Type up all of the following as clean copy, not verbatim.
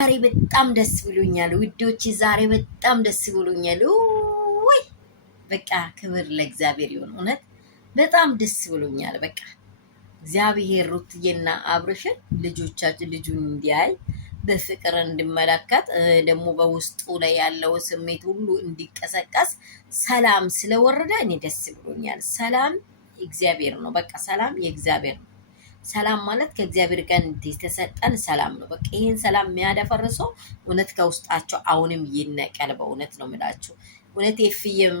ዛሬ በጣም ደስ ብሎኛል ውዶቼ፣ ዛሬ በጣም ደስ ብሎኛል። ወይ በቃ ክብር ለእግዚአብሔር ይሁን። እውነት በጣም ደስ ብሎኛል። በቃ እግዚአብሔር ሩትዬና አብርሽን ልጁን እንዲያይ በፍቅር እንዲመለከት ደግሞ በውስጡ ላይ ያለው ስሜት ሁሉ እንዲቀሰቀስ ሰላም ስለወረደ እኔ ደስ ብሎኛል። ሰላም እግዚአብሔር ነው። በቃ ሰላም የእግዚአብሔር ነው። ሰላም ማለት ከእግዚአብሔር ጋር የተሰጠን ሰላም ነው። በቃ ይህን ሰላም የሚያደፈርሰው እውነት ከውስጣቸው አሁንም ይነቀል። በእውነት ነው የምላችሁ። እውነት የፍየም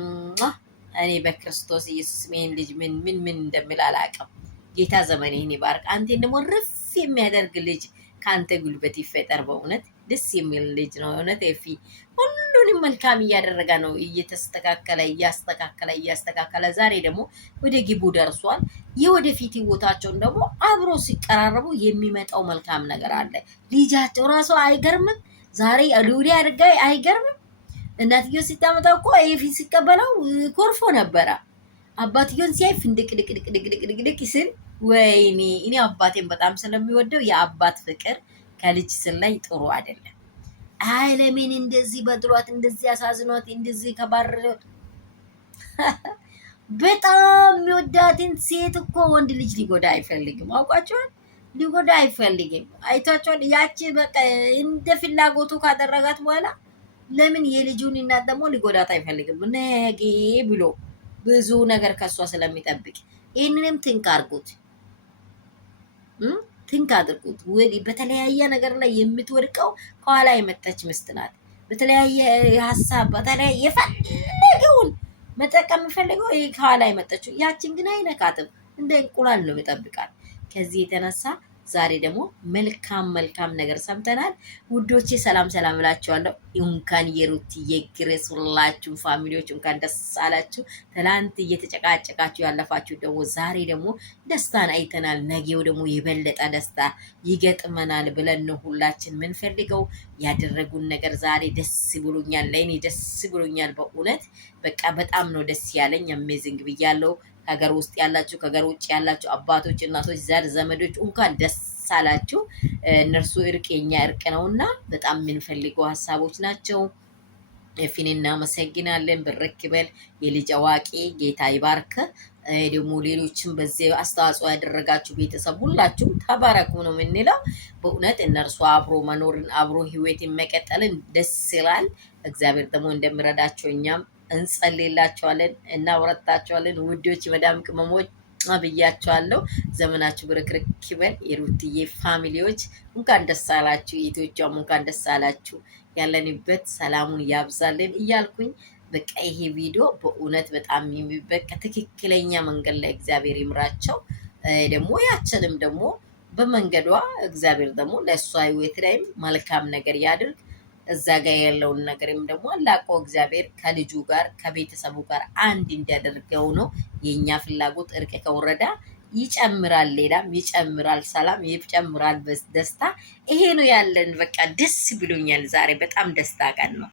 እኔ በክርስቶስ ኢየሱስ ይህን ልጅ ምን እንደምል አላውቅም። ጌታ ዘመኔን ይባርክ። አንቴን ደግሞ ርፍ የሚያደርግ ልጅ ከአንተ ጉልበት ይፈጠር። በእውነት ደስ የሚል ልጅ ነው። እውነት ኤፊ ሁሉንም መልካም እያደረገ ነው። እያስተካከለ ዛሬ ደግሞ ወደ ግቡ ደርሷል። የወደፊት ህይወታቸውን ደግሞ አብሮ ሲቀራረቡ የሚመጣው መልካም ነገር አለ። ልጃቸው ራሱ አይገርምም? ዛሬ ሉሊ አድርጋ አይገርምም? እናትዮ ሲታመጣው እኮ ኤፊ ሲቀበለው ኮርፎ ነበረ። አባትዮን ሲያይ ፍንድቅ ሲል ወይኔ እኔ አባቴን በጣም ስለሚወደው የአባት ፍቅር ከልጅ ላይ ጥሩ አይደለም። አይ ለምን እንደዚህ በድሏት እንደዚህ አሳዝኗት እንደዚህ ከባረረ በጣም የሚወዳትን ሴት እኮ ወንድ ልጅ ሊጎዳ አይፈልግም። አውቃቸዋል። ሊጎዳ አይፈልግም። አይታቸዋል። ያቺ በቃ እንደ ፍላጎቱ ካደረጋት በኋላ ለምን የልጁን እናት ደግሞ ሊጎዳት አይፈልግም። ነገ ብሎ ብዙ ነገር ከሷ ስለሚጠብቅ ይህንንም ትንክ አድርጉት። ትንክ አድርጉት። በተለያየ ነገር ላይ የምትወድቀው ከኋላ የመጣች ሚስት ናት። በተለያየ ሀሳብ በተለያየ የፈለገውን መጠቀም የፈለገው ይሄ ከኋላ የመጣችው ያችን ግን አይነካትም። እንደ እንቁላል ነው ይጠብቃል። ከዚህ የተነሳ ዛሬ ደግሞ መልካም ነገር ሰምተናል። ውዶቼ ሰላም እላችኋለሁ። እንኳን የሩትዬ ግሬስ ሁላችሁ ፋሚሊዎች እንኳን ደስ አላችሁ። ትላንት እየተጨቃጨቃችሁ ያለፋችሁ ደግሞ ዛሬ ደግሞ ደስታን አይተናል። ነገው ደግሞ የበለጠ ደስታ ይገጥመናል ብለን ነው ሁላችን ምንፈልገው። ያደረጉን ነገር ዛሬ ደስ ብሎኛል። ለእኔ ደስ ብሎኛል በእውነት በቃ በጣም ነው ደስ ያለኝ። አሜዚንግ ብያለሁ። ከሀገር ውስጥ ያላችሁ ከሀገር ውጭ ያላችሁ አባቶች፣ እናቶች፣ ዘር ዘመዶች እንኳን ደስ አላችሁ። እነርሱ እርቅ የኛ እርቅ ነውና በጣም የምንፈልገው ሀሳቦች ናቸው። ፊን እናመሰግናለን። ብርክ በል የልጅ አዋቂ ጌታ ይባርክ። ደግሞ ሌሎችም በዚህ አስተዋጽኦ ያደረጋችሁ ቤተሰብ ሁላችሁም ተባረኩ ነው የምንለው። በእውነት እነርሱ አብሮ መኖርን አብሮ ህይወትን መቀጠልን ደስ ይላል። እግዚአብሔር ደግሞ እንደሚረዳቸው እኛም እንጸልይላቸዋለን፣ እናወራታቸዋለን። ውዶች መዳም ቅመሞች ብያቸዋለሁ። ዘመናችሁ ብርክርክ ይበል። የሩትዬ ፋሚሊዎች እንኳን ደስ አላችሁ። የኢትዮቿም እንኳን ደስ አላችሁ። ያለንበት ሰላሙን ያብዛልን እያልኩኝ በቃ ይሄ ቪዲዮ በእውነት በጣም የሚበቃ ትክክለኛ መንገድ ላይ እግዚአብሔር ይምራቸው። ደግሞ ያችንም ደግሞ በመንገዷ እግዚአብሔር ደግሞ ለእሷ ህይወት ላይም መልካም ነገር ያድርግ። እዛ ጋር ያለውን ነገርም ደግሞ አላቆ እግዚአብሔር ከልጁ ጋር ከቤተሰቡ ጋር አንድ እንዲያደርገው ነው የኛ ፍላጎት። እርቅ ከወረዳ ይጨምራል፣ ሌላም ይጨምራል፣ ሰላም ይጨምራል፣ ደስታ። ይሄ ነው ያለን። በቃ ደስ ብሎኛል። ዛሬ በጣም ደስታ ቀን ነው።